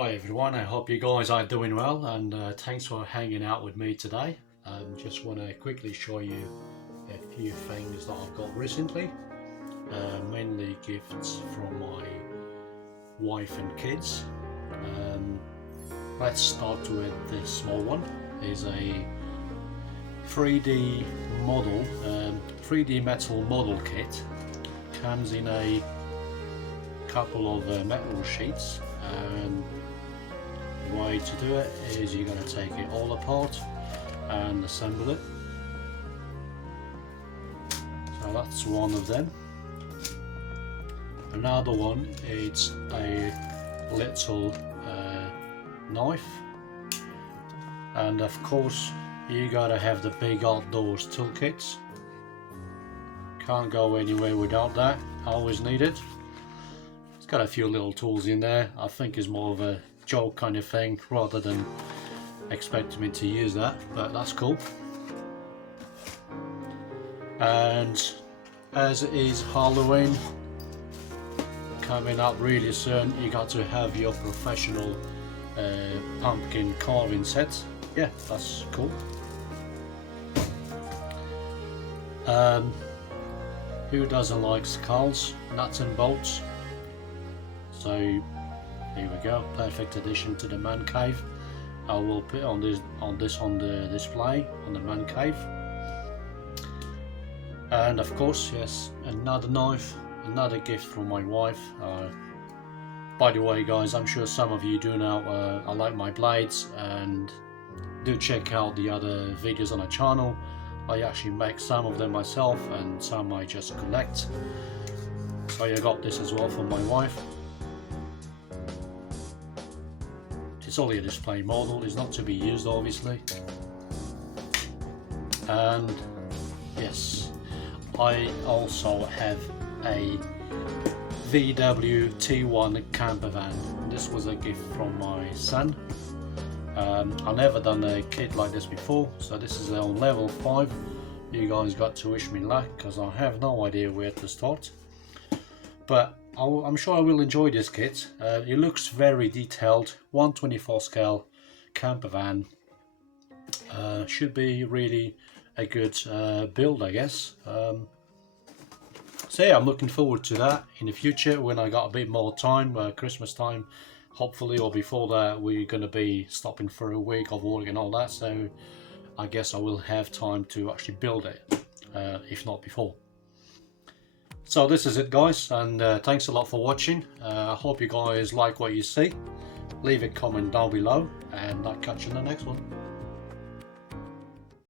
Hi everyone, I hope you guys are doing well, and thanks for hanging out with me today. Just want to quickly show you a few things that I've got recently, mainly gifts from my wife and kids. Let's start with this small one. It's a 3D model, 3D metal model kit. Comes in a couple of metal sheets, and the way to do it is you're going to take it all apart and assemble it. So that's one of them. Another one is a little knife, and of course you gotta have the big outdoors toolkits. Can't go anywhere without that, always need it. It's got a few little tools in there. I think it's more of a joke kind of thing rather than expecting me to use that, but that's cool. And as it is Halloween coming up really soon, you got to have your professional pumpkin carving set. Yeah, that's cool. Who doesn't like skulls, nuts and bolts? So here we go, perfect addition to the man cave. I will put on this on the display on the man cave. And of course, yes, another knife, another gift from my wife. By the way guys, I'm sure some of you do know I like my blades, and do check out the other videos on the channel. I actually make some of them myself and some I just collect. So I got this as well for my wife. It's only a display model, it's not to be used obviously. And yes, I also have a VW T1 camper van. This was a gift from my son. I've never done a kit like this before, so this is on level 5. You guys got to wish me luck because I have no idea where to start. But I'm sure I will enjoy this kit. It looks very detailed, 1/24 scale camper van. Should be really a good build, I guess. So yeah, I'm looking forward to that in the future when I got a bit more time, Christmas time, hopefully, or before that. We're going to be stopping for a week of work and all that, so I guess I will have time to actually build it, if not before. So this is it guys, and thanks a lot for watching. I hope you guys like what you see. Leave a comment down below, and I'll catch you in the next one.